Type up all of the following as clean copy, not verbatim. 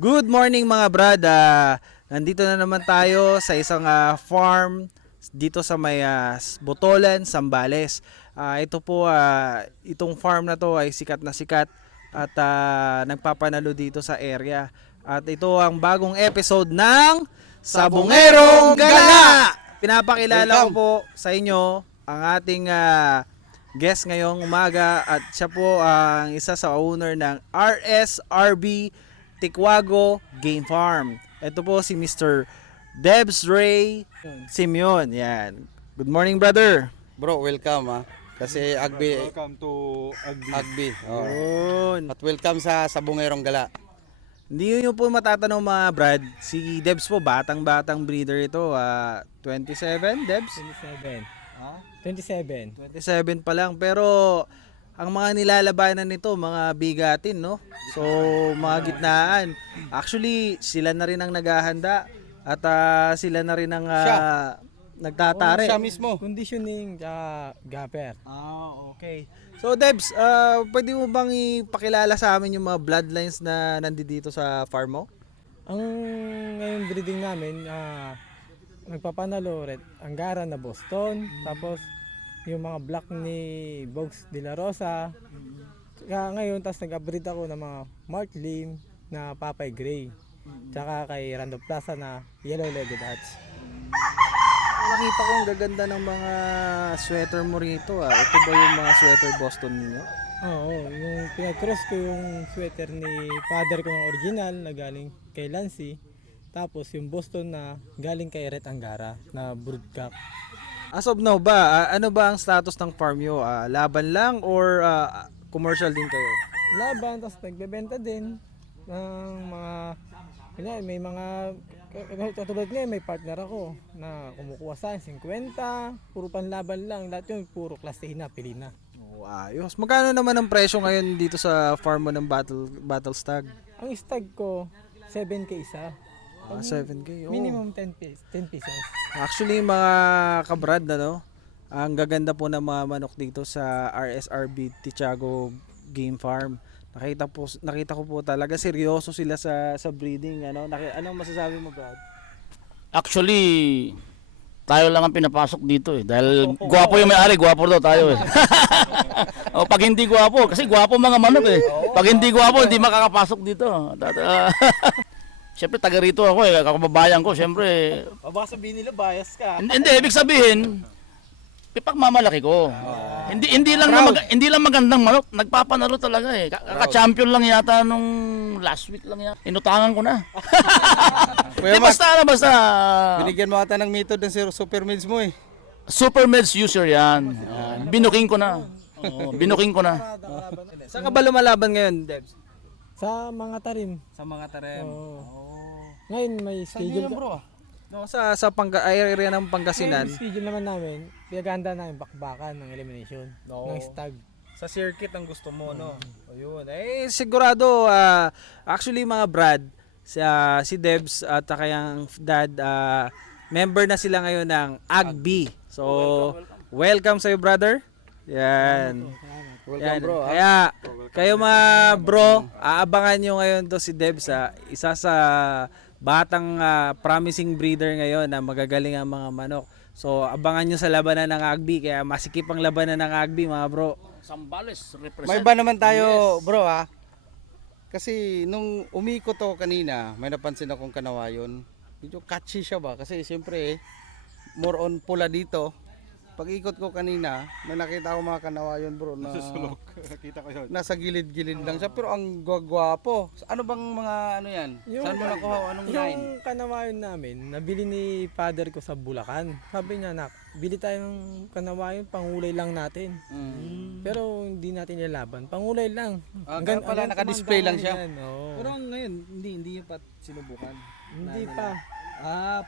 Good morning mga brad. Nandito na naman tayo sa isang farm dito sa may Botolan, Zambales. Ito po, itong farm na to ay sikat na sikat at nagpapanalo dito sa area. At ito ang bagong episode ng Sabongerong Gala! Pinapakilala ko po sa inyo ang ating guest ngayong umaga at siya po ang isa sa owner ng RSRB Tikwago Game Farm. Ito po si Mr. Debs Ray Simeon. Yan. Good morning, brother. Bro, welcome Kasi Agbi. Welcome to Agbi. Oh. Yun. At welcome sa Sabongerong Gala. Hindi nyo po matatanong mga brad, si Debs po, batang-batang breeder ito. 27, Debs? 27. Ah? 27. 27 pa lang, pero ang mga nilalabanan nito, mga bigatin, no? So, mga gitnaan. Actually, sila na rin ang naghahanda at sila na rin ang nagtatare. Siya mismo. Conditioning, gapper. Okay. So, Debs, pwede mo bang ipakilala sa amin yung mga bloodlines na nandito sa farm mo? Ang ngayon breeding namin, nagpapanalo red Angara na Boston, tapos yung mga black ni Bogs de la Rosa. Kaya ngayon, tapos nag-upbreed ako ng mga Mark Lim na Papay Gray. Tsaka kay Random Plaza na Yellow-Legged Hatch. Nakita ko ang gaganda ng mga sweater mo rito. Ito ba yung mga sweater Boston ninyo? Oo, yung pinag-cross ko yung sweater ni father ko ng original na galing kay Lancy. Tapos yung Boston na galing kay Red Angara na broodcock. As of now ba, ano ba ang status ng farm nyo? Laban lang or commercial din kayo? Laban, tapos nagbebenta din ng mga, may mga, katulad ngayon may partner ako na kumukuha sa akin 50, puro panlaban lang, lahat yun puro class A na, pili na. Oh, ayos. Magkano naman ang presyo ngayon dito sa farm mo ng battle stag? Ang stag ko, 7K isa. 7K. Oh. Minimum 10 pesos. Actually, mga kabrad, ano, ang gaganda po ng mga manok dito sa RSRB Tikwago Game Farm. Nakita ko po talaga seryoso sila sa breeding, ano. Anong masasabi mo, Brad? Actually, tayo lang ang pinapasok dito dahil gwapo yung may-ari, gwapo daw tayo O pag hindi gwapo, kasi gwapo mga manok Pag hindi gwapo, hindi makakapasok dito. Siyempre taga rito ako kababayan ko, siyempre. Baka sabihin nila bias ka. Hindi ibig sabihin, ipagmamalaki ko. Hindi lang magandang manok, nagpapanalo talaga Kaka-champion lang yata nung last week lang yata. Inutangan ko na. Basta. Binigyan mo ata ng method ng super meds mo Super meds user yan. Binuking ko na. Binuking ko na. Saan ka ba lumalaban ngayon, Debs? Sa mga tarim. Sa mga tarem. Oo. Ngayon may schedule. No, sa area ng Pangasinan. Ngayon, schedule naman namin, pinaganda namin bakbakan ng elimination ng stag. Sa circuit ang gusto mo, no? Ayun. Sigurado, actually mga Brad, si Debs at kayang dad, member na sila ngayon ng AGB. So, welcome sa'yo, brother. Yan. Welcome, bro. Kaya, kayo mga bro, aabangan nyo ngayon to si Debs. Isa sa batang promising breeder ngayon na magagaling ang mga manok. So, abangan nyo sa labanan ng AGB. Kaya masikip ang labanan ng AGB, mga bro. Zambales represent. May iba naman tayo, bro Kasi nung umikot ako kanina, may napansin akong kanawayon. Medyo catchy siya ba? Kasi siyempre, more on pula dito. Pag ikot ko kanina, may nakita ako mga kanawayon, bro, na Nakita ko yun. nasa gilid-gilid lang siya, pero ang gwagwapo. Ano bang mga ano yan? Saan mo nakuha? Anong line? Yung kanawayon namin, nabili ni father ko sa Bulacan. Sabi niya, nak, bili tayo ng kanawayon, pangulay lang natin. Pero hindi natin nilaban, pangulay lang. Kaya pala naka-display lang siya. Yan, oo. Pero ngayon, hindi nyo pa sinubukan. Hindi pa.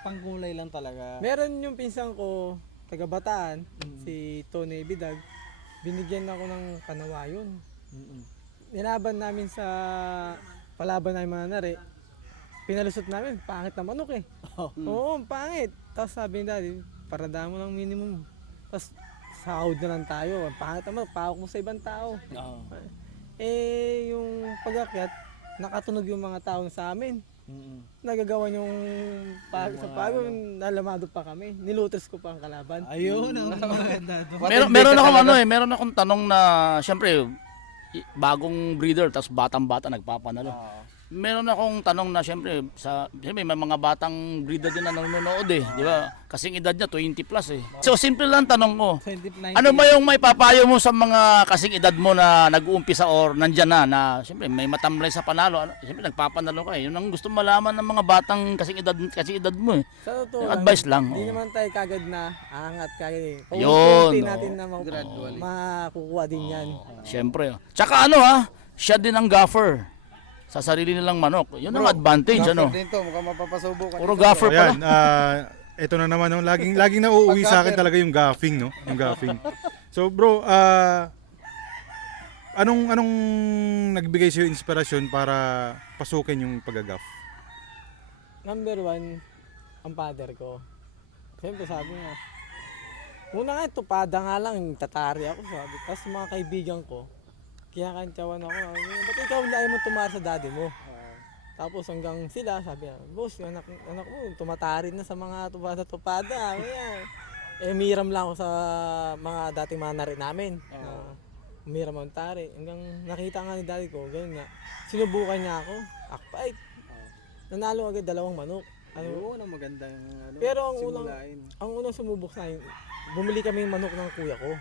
Pangkulay lang talaga. Meron yung pinsan ko, taga Bataan, si Tony Bidag, binigyan ako ng kanawayon. Nilaban namin sa palaban namin mananari, pinalusot namin, pangit na manok Oo, pangit. Tapos sabi ni daddy, parada mo ng minimum. Tapos sahod na lang tayo, pangit naman, pahawak mo sa ibang tao. Yung pag-akyat, nakatunog yung mga tao sa amin. Nagagawa yung sa pagod, nalamado pa kami. Nilutres ko pa ang kalaban. Ayun, ang maganda doon. Meron akong tanong na syempre bagong breeder tapos batang-bata nagpapanalo. Meron akong tanong na syempre may mga batang breeder din na nanonood di ba? Kasing edad niya 20 plus So simple lang tanong ko. Ano ba yung may papayo mo sa mga kasing edad mo na nag-uumpisa or nandiyan na syempre may matamlay sa panalo, syempre nagpapanalo ka Yun ang gusto malaman ng mga batang kasing edad mo Sa totoo Yung advice lang. Hindi naman tayo kagad na angat kagad Yun, Paunti natin na makukuha din yan. Syempre. Tsaka siya din ang gaffer sa sarili nilang manok. Yun ang advantage Din to, mukhang mapapasubo ka. Puro gaffer pala. Ito na naman, laging nauuwi sa akin talaga yung gaffing, no? Yung gaffing. So bro, anong nagbigay sa'yo inspirasyon para pasukin yung pag-gaff? Number 1, ang father ko. Siyempre sabi niya, una nga tupada nga lang, tatari ako sabi. Tapos mga kaibigan ko, kinakantsawan ako, ba't ikaw na ayaw mo tumara sa daddy mo? Tapos hanggang sila, sabi niya, boss, yung anak mo, tumatari na sa mga tupada. Miram lang ako sa mga dating manari namin. Miram ang tari. Hanggang nakita nga ni daddy ko, gano'n nga. Sinubukan niya ako, akpait. Nanalo agad 2 manok. Ayun, ang magandang Pero ang unang sumubok sa akin, bumili kami ng manok ng kuya ko.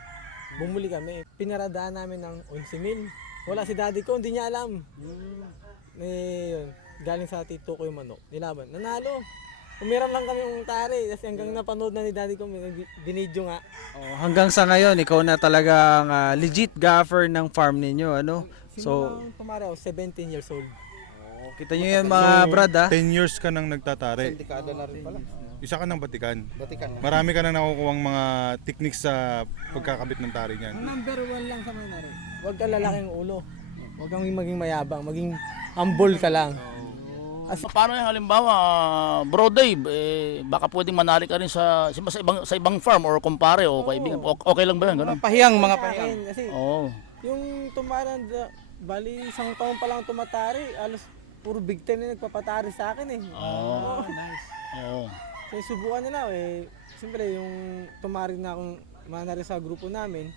Bumuli kami. Pinaradaan namin ng 11,000. Wala si daddy ko, hindi niya alam. Yun, galing sa tito ko yung manok. Nilaban. Nanalo. Umiram lang kami ng tari. Kasi hanggang napanood na ni daddy ko, binidyo nga. Hanggang sa ngayon, ikaw na talagang legit gaffer ng farm ninyo, So, Simulang tumara ako, 17 years old. kita nyo yan mga brad 10 years ka nang nagtatari. Dekada na rin pala. Isa ka ng Batikan. Batikan. Marami ka na nakukuhang mga techniques sa pagkakabit ng tari niyan. Ang number 1 lang sa manari. Huwag ka lalaking ulo. Huwag kang maging mayabang, maging humble ka lang. Paano yung halimbawa, Bro Dave, baka pwedeng manali ka rin sa ibang farm or kumpare o kaibigan. Okay lang ba yan? Ganun? Pahiyang, mga Sa pahiyang. akin, kasi yung tumaran, bali isang taon pa lang tumatari, alos puro big time na nagpapatari sa akin nice. So subukan nila siyempre yung tumari na akong manari sa grupo namin,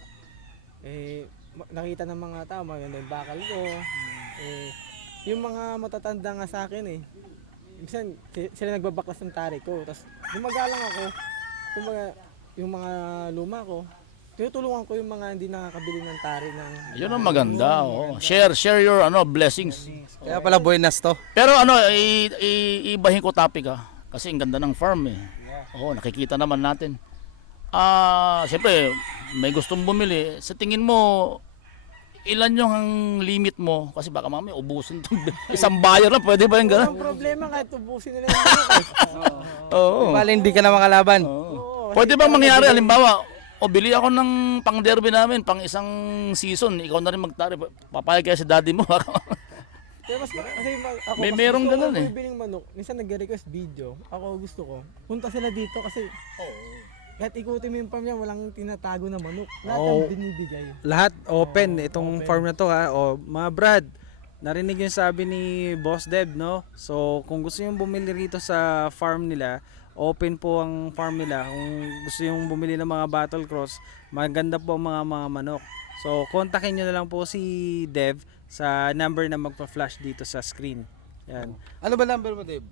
nakita ng mga tao, maganda yung bakal ko. Yung mga matatanda nga sa akin minsan sila nagbabaklas ng tari ko, tapos gumagalang ako, kumbaga yung mga luma ko, tinutulungan ko yung mga hindi nakakabili ng tari ng Yun ang maganda. Share your blessings. Kaya pala buenas to. Pero ibahin ko topic kasi ang ganda ng farm nakikita naman natin. Siyempre, may gustong bumili. Sa tingin mo, ilan yung ang limit mo? Kasi baka mamaya ubusin itong isang buyer lang. Pwede ba yung gano'n? Walang problema kahit ubusin nila yung manok. Oo. Bali, hindi ka na makalaban. Pwede bang mangyari, halimbawa, bili ako ng pang derby namin, pang isang season, ikaw na rin magtari. Papayag kaya si daddy mo. Kaya ako Merong gusto ganun ko bibiling manok. Minsan nag-request video. Ako gusto ko, punta sila dito kasi kahit ikutin mo yung farm niya, walang tinatago na manok. Lahat ang binibigay. Lahat open itong farm na to mga brad, narinig yung sabi ni Boss Deb, no? So kung gusto yung bumili rito sa farm nila, open po ang farm nila. Kung gusto yung bumili ng mga battle cross, maganda po ang mga manok. So kontakin nyo na lang po si Dev sa number na magpa-flash dito sa screen. Yan. Ano ba number mo, Dave?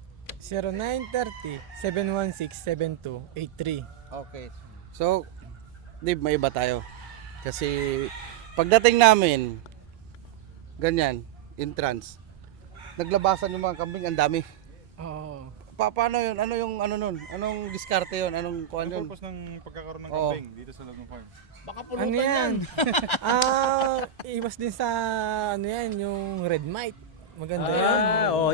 0930-716-7283. Okay. So, Dave, may iba tayo. Kasi pagdating namin, ganyan, entrance, naglabasan yung mga kambing, ang dami. Oo. Paano yun? Ano yung ano nun? Anong diskarte yun? Anong kuan Ang yun? purpose ng pagkakaroon ng Oo. kambing dito sa loob ng farm? Baka Ano pulutan yan? yan. Iwas din sa yung red mite. Maganda yan.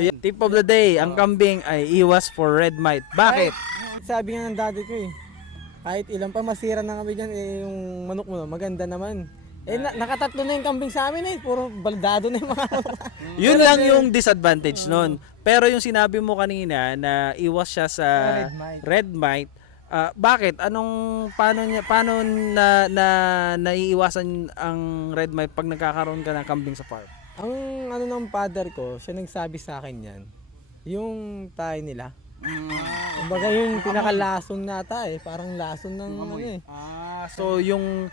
Yeah. Tip of the day, ang kambing ay iwas for red mite. Bakit? Sabi nga ng daddy ko kahit ilang pa masira na kami dyan, yung manok mo maganda naman. Nakatatlo na yung kambing sa amin puro baldado na yung mga Yun lang yung disadvantage nun. Pero yung sinabi mo kanina na iwas siya sa red mite, bakit? Paano na naiiwasan ang red mite pag nagkakaroon ka ng kambing sa farm? Ang ano ng father ko, siya nagsabi sa akin yan. Yung tayo nila. Kumbaga yung pinakalason nata parang lason ng ano eh. So yung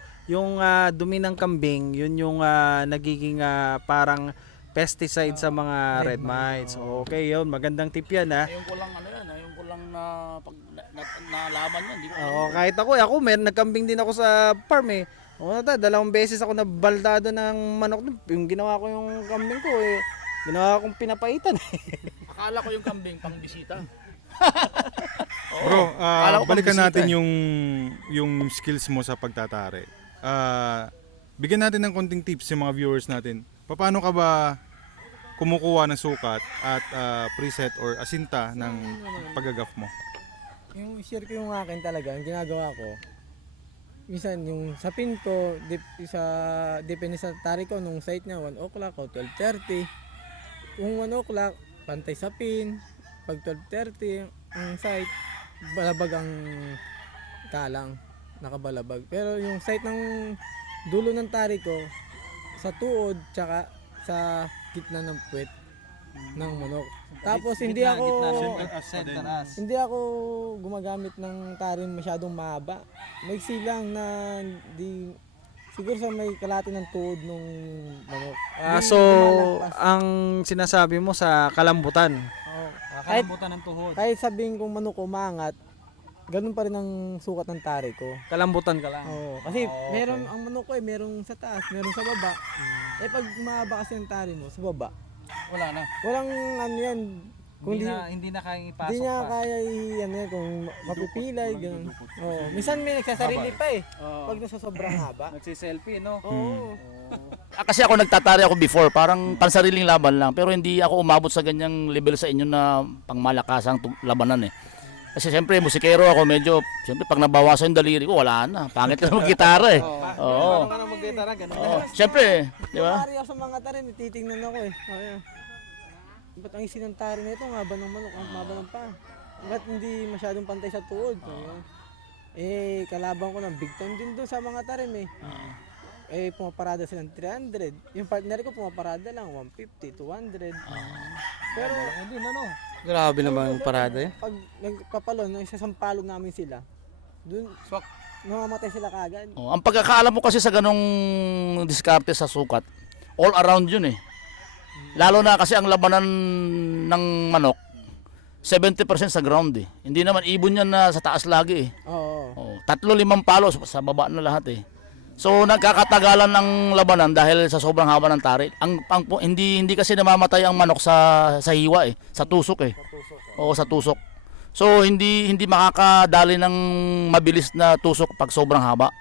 dumi ng kambing, yun yung nagiging parang pesticide sa mga red mites. Okay, yun, magandang tip yan ha. Ayun ko lang ano yan, ayun ko lang na pag nalaman yan, di ko. Oo, kahit ako nagkambing din ako sa farm eh. O dalawang beses ako nabaldado ng manok. Yung ginawa ko yung kambing ko ginawa kong pinapaitan eh. Akala ko yung kambing pang bisita. Bro, Akala ko balikan pambisita natin yung skills mo sa pagtatari. Bigyan natin ng konting tips yung mga viewers natin. Paano ka ba kumukuha ng sukat at preset or asinta ng paggagaf mo? Yung share ko yung akin talaga, ang ginagawa ko, minsan yung sa pin ko, depende sa tari ko, nung site niya, 1 o'clock o 12:30. Kung 1 o'clock, pantay sa pin. Pag 12:30, ang site, balabag ang kalang, nakabalabag. Pero yung site ng dulo ng tari ko, sa tuod, tsaka sa gitna ng puwet ng manok. Tapos hindi ako gumagamit ng tarin masyadong mahaba. Maiksi lang na siguro sa may kalahati ng tuod ng manok. Hindi So lumalagpas. ang sinasabi mo sa kalambutan. Oo. Kalambutan ng tuhod. Kahit sabihin kong manok umangat, ganun pa rin ang sukat ng tari ko. Kalambutan ka lang. Oo. Kasi meron ang manok ko merong sa taas, meron sa baba. Pag mahaba kasi ang tari mo sa baba, Wala na. walang ano yan. Kung Hindi na kayang ipasok Hindi niya pa. kaya ano yan, kung mapipilay, gano'n. Oo. Minsan may nagsasarili pa pag nasa sobrang haba. Nagsi-selfie, no? Oo. Kasi ako nagtatari ako before, parang pansariling laban lang. Pero hindi ako umabot sa ganyang level sa inyo na pangmalakasang labanan eh. Kasi siyempre, musikero ako, medyo, siyempre pag nabawasan yung daliri ko, wala na. Pangit na mag-gitara eh. Oo. Ka na mag-gitara, ganun. Oo. Siyempre, di ba? Tari ako sa mga tarin, titingnan ako Kaya, ba't ang isinantari na ito, ang haba ng manok, ang haba ng pa. Ba't hindi masyadong pantay sa tuod? Kalaban ko ng big time din doon sa mga tarim pumaparada silang 300. Yung partner ko pumaparada lang 150, 200. Pero Grabe naman yung parada yan. pag nagpapalon, nung isasampalon namin sila, dun, namamatay sila kagad. Oh, ang pagkakaalam mo kasi sa ganong diskarte sa sukat, all around yun eh. Lalo na kasi ang labanan ng manok, 70% sa ground eh. Hindi naman ibon yan na sa taas lagi eh. Oo. Oh, 3-5 palo sa baba na lahat eh. So nagkakatagalan ng labanan dahil sa sobrang haba ng tari. Hindi kasi namamatay ang manok sa hiwa eh, sa tusok eh. Oo, sa tusok. So hindi makakadali ng mabilis na tusok pag sobrang haba.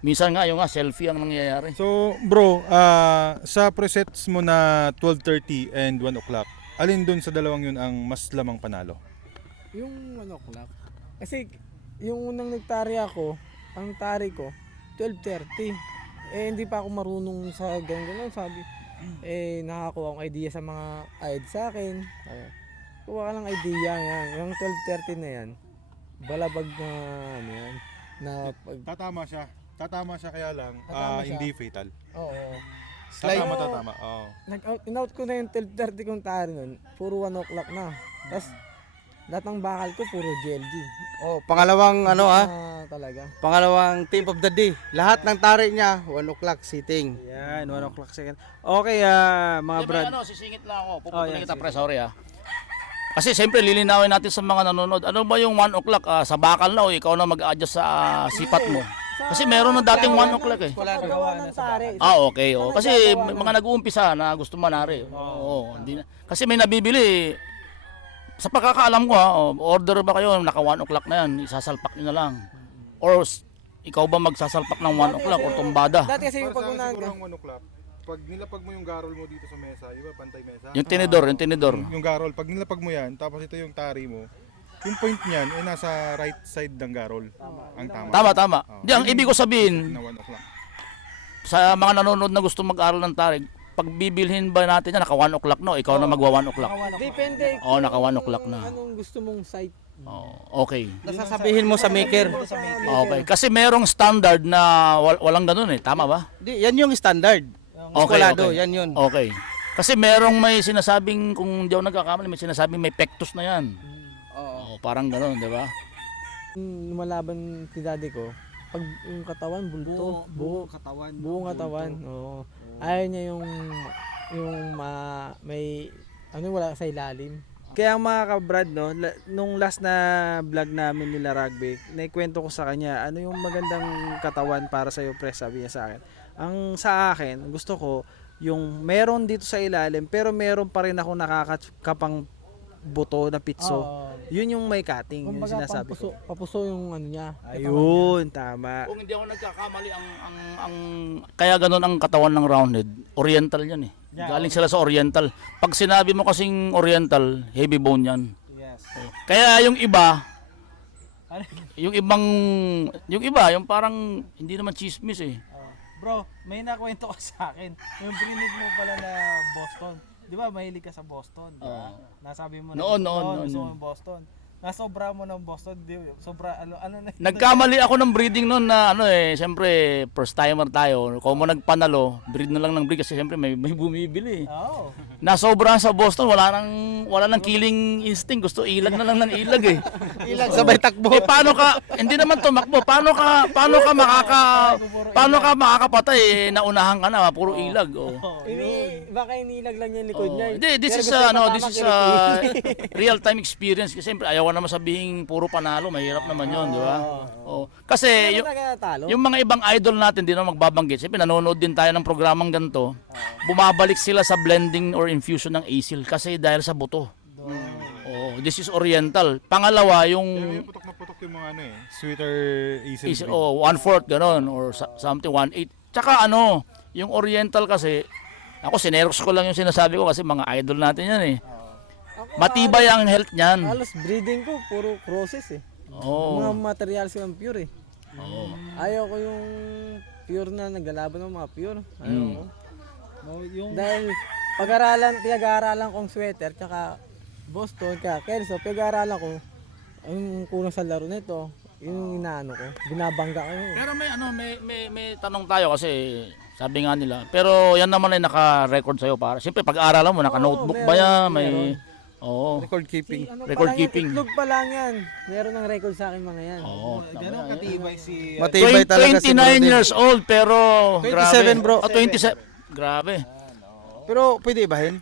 Minsan nga yung selfie ang nangyayari. So bro, sa presets mo na 12:30 and 1 o'clock, alin dun sa dalawang yun ang mas lamang panalo? Yung manok lang. Kasi yung unang nagtari ako, ang tari ko, 12:30. Hindi pa ako marunong sa ganun. Sabi, nakakuha akong idea sa mga aid sa akin. Kuha ka lang idea yan. Yung 12:30 na yan, balabag na ano yan. Na pag, Tatama siya kaya lang, Tatama siya. hindi fatal. oo. Tatama. Oo. In-out ko na yung 12:30 kong tari nun. Puro 1 o'clock na. Tapos, lahat ng bakal ko, puro GLG. Pangalawang Talaga. pangalawang team of the day. Lahat ng tari niya 1 o'clock sitting. Yan, 1 o'clock second. Okay, mga brad. Sisingit lang ako. Oh, Pupunta yan, kita sige. pre, sorry ah. Kasi siyempre lilinawin natin sa mga nanonood. Ano ba yung 1 o'clock? Sa bakal na o ikaw na mag-adjust sa sipat mo? Kasi meron na dating 1 o'clock eh. Sa paggawa ng tari. Okay. Oh. Kasi may mga nag-uumpisa na gusto manari. Oo, hindi na. Kasi may nabibili. Sa pagkakaalam ko order ba kayo, naka 1 o'clock na yan, isasalpak nyo na lang. Or ikaw ba magsasalpak ng 1 o'clock or tumbada? Dati kasi yung Para sa akin pag-unahan siguro ang 1 o'clock, pag nilapag mo yung garol mo dito sa mesa, iba pantay mesa. Yung tinidor. Yung garol, pag nilapag mo yan, tapos ito yung tari mo, yung point niyan ay nasa right side ng garol. Ang tama. Tama. Di, ang ibig ko sabihin, Na 1 o'clock. sa mga nanonood na gusto mag-aral ng tarig, pag bibilhin ba natin yan, naka 1 o'clock no? Ikaw na magwa 1 o'clock. Depende. Oo, naka 1 o'clock na. Anong gusto mong site. Okay. Nasasabihin mo sa maker. Okay. Kasi merong standard na walang ganun eh. Tama ba? Di, yan yung standard. Eskwalado, yan yun. Okay. Kasi merong may sinasabing, kung hindi ako nagkakamali, may sinasabing may pectus na yan. Oo. Parang gano'n, di ba? Lumalaban si daddy ko, pag yung katawan, bulto, katawan. buong katawan. Oo. Ayaw niya may wala sa ilalim. Kaya mga kabrad, no, nung last na vlog namin nila Rugby, naikwento ko sa kanya, ano yung magandang katawan para sa'yo, pre, sabi niya sa akin. Ang sa akin, gusto ko, yung meron dito sa ilalim, pero meron pa rin ako nakakapang buto na pitso. Yun yung may cutting, yung Kumbaga, sinasabi ko. papuso yung ano niya. Ayun, tama. Kung hindi ako nagkakamali, kaya ganun ang katawan ng roundhead, oriental yan eh. Galing sila sa oriental. Pag sinabi mo kasing oriental, heavy bone yan. Yes. Kaya yung iba, yung parang hindi naman chismis eh. Bro, may nakwento ka sa akin. Yung brinig mo pala na Boston. Di ba mahilig ka sa Boston? Di ba? Nasabi mo na Noon. gusto mo ng Boston. Nasobra mo ng Boston, sobra ano na. Nagkamali ako ng breeding noon na siyempre first timer tayo. Kung mo nagpanalo, breed na lang ng breed kasi siyempre may bumibili. Oo. Nasobra sa Boston, wala nang killing instinct, gusto ilag na lang ng ilag eh. Ilang sabay takbo. Paano ka hindi naman tumakbo? Paano ka makakapatay eh, naunahan ka na, puro ilag oh. Baka inilag lang yung likod niya. Hindi, this is real time experience kasi siyempre ayaw ko naman sabihin puro panalo, mahirap naman 'yon, di ba? Oh. Kasi yung mga ibang idol natin di naman magbabanggit. Siyempre nanonood din tayo ng programang ganito. Bumabalik sila sa blending or infusion ng acyl kasi dahil sa buto. Oh, this is oriental. Pangalawa, yung Putok na putok yung mga sweeter easy. 1/4 ganon or something 1/8. Tsaka yung oriental kasi ako sinerox ko lang yung sinasabi ko kasi mga idol natin yan eh. Matibay ang health niyan. Halos breeding ko, puro crosses eh. Oo. Mga materials yung pure eh. Ayaw ko yung pure na naglalaban ng mga pure. Ayaw ko. Dahil pinag-aaralan kong sweater, tsaka Boston, kaya Kelso, pinag-aaralan ko, yung kulang sa laro nito, yung inaano ko, binabangga ko. Pero may tanong tayo kasi sabi nga nila. Pero yan naman ay naka-record sa'yo para. Siyempre pag-aaralan mo, naka-notebook ba yan? Oo. Record keeping. Record keeping. Itlog pa lang yan. Meron ng record sa akin mga yan. Oo. Ganun katibay si Matibay talaga si 29 Bro Dave. years old pero 27 grabe. bro. 27. Grabe. Pero pwede ibahin.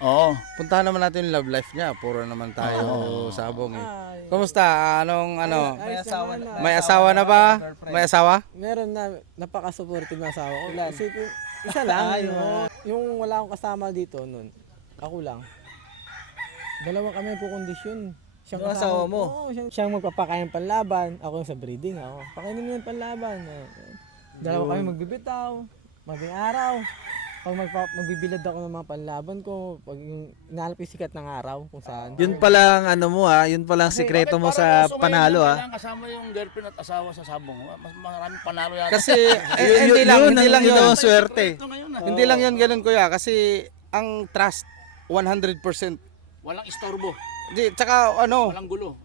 Oo. Puntahan naman natin yung love life niya. Puro naman tayo sabong eh. Kumusta? May asawa na ba? May asawa? Meron na, napaka-supportive na asawa ko. Kasi isa lang. yung wala akong kasama dito nun, ako lang. Dalawa kami po kondisyon. Yung asawa mo? Oo, siyang magpapakain panlaban. Ako yung sa breeding. Ako. Pakainin mo yung panlaban. Dalawa kami magbibitaw. Maging araw. Pag magbibilad ako ng mga panlaban ko, pag inaalap yung sikat ng araw kung saan. Yun palang yun palang sikreto mo sa panalo Kailangan kasama yung girlfriend at asawa sa sabong. Mas maraming panalo yata. Kasi hindi lang yun. Swerte. Ito ngayon Hindi lang yun ganun kuya. Kasi ang trust 100%. Walang istorbo, Tsaka walang gulo.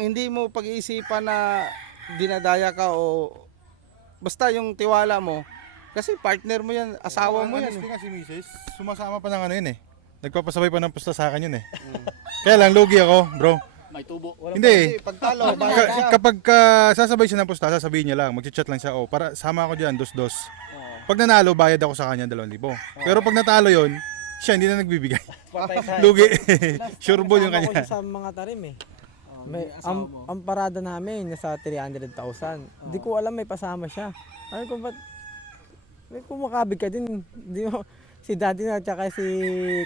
hindi mo pag-iisipan na dinadaya ka o basta yung tiwala mo. Kasi partner mo yan, asawa mo yan. Honestly nga si Mrs. Sumasama pa ng yun eh. Nagpapasabay pa ng pusta sa akin yun eh. Kaya lang, lugi ako, bro. May tubo. Hindi. Pagtalo, bayad siya. Kapag sasabay siya ng pusta, sasabihin niya lang, magchat lang siya, para sama ako dyan, dos-dos. Pag nanalo, bayad ako sa kanya 2,000. Pero pag natalo yon, siya hindi na nagbibigay. Lugi. Sure ball yung Kasama ko kanya. siya sa mga tarim eh. Ang parada namin nasa 300,000. Hindi ko alam may pasama siya. Ano ko ba't may kumakabig ka din. Hindi mo si daddy na tsaka si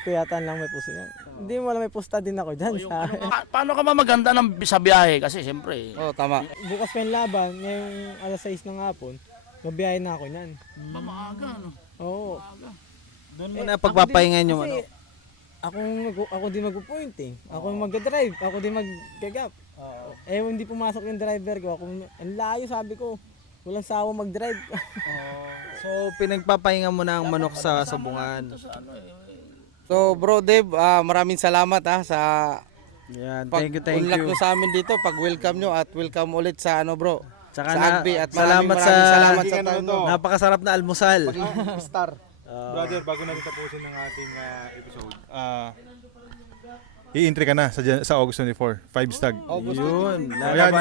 Kuya Tan lang may puso yan. Hindi mo alam may pusta din ako dyan. Paano ka maganda sa biyahe? Kasi siyempre, Tama. Bukas pa yung laban, ngayong alas 6 ng hapon, mabiyahe na ako niyan. maaga, no? Oo. Doon mo na pagpapahingan yung Kasi ako din magpo-point eh. Ako yung mag-drive, ako din mag-gagap. Hindi pumasok yung driver ko. Ang layo sabi ko. Walang sawa mag-drive. So pinagpapahinga mo na ang manok sa sabungan. So bro Dave, maraming salamat sa Yan, thank pag-unlock you. nyo sa amin dito, pag-welcome nyo at welcome ulit sa bro. Tsaka Sa Agbi at salamat maraming salamat sa Hindi ka time na to. mo. napakasarap na almusal. Star. Brother, bago natin tapusin ng ating episode, i-entry ka na sa August 24, 5 stag. Yun. Ayan,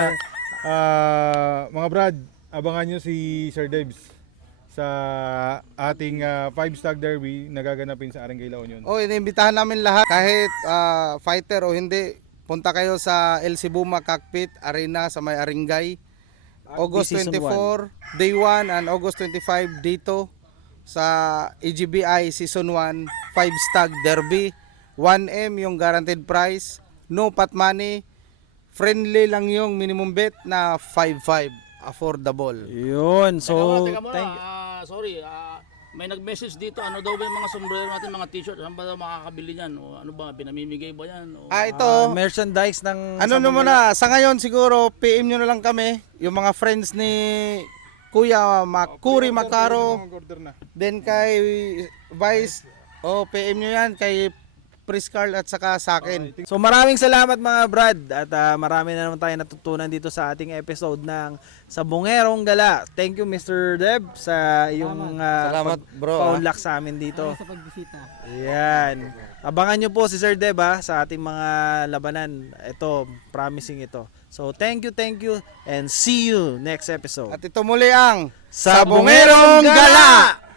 mga Brad, abangan nyo si Sir Debs sa ating 5 stag derby na gaganapin sa Arangay La Union. Iniimbitahan namin lahat, kahit fighter o hindi, punta kayo sa El Sibuma Cockpit Arena sa may Arangay. August Season 24, Day 1 and August 25 dito sa AGBI Season 1 5 Stag Derby. 1M yung guaranteed price, no pot money, friendly lang yung minimum bet na 5-5, affordable. Yun. So, Teka muna, thank sorry, may nag-message dito, ano daw ba yung mga sombrero natin, mga t-shirt, saan ba daw makakabili niyan? O ano ba, pinamimigay ba yan? O, Ito, merchandise ng ano naman na, sa ngayon siguro PM nyo na lang kami, yung mga friends ni Kuya Makuri Macaro, Order na. then kay Vice, PM nyo yan, kay Pris Carl at saka sa akin. So maraming salamat mga Brad at marami na naman tayo natutunan dito sa ating episode ng Sabongerong Gala. Thank you Mr. Deb sa iyong Salamat, bro, paunlak sa amin dito. Sa pagbisita. Yan. Abangan nyo po si Sir Deb sa ating mga labanan. Ito, promising ito. So thank you and see you next episode. At ito muli ang Sabongerong Gala!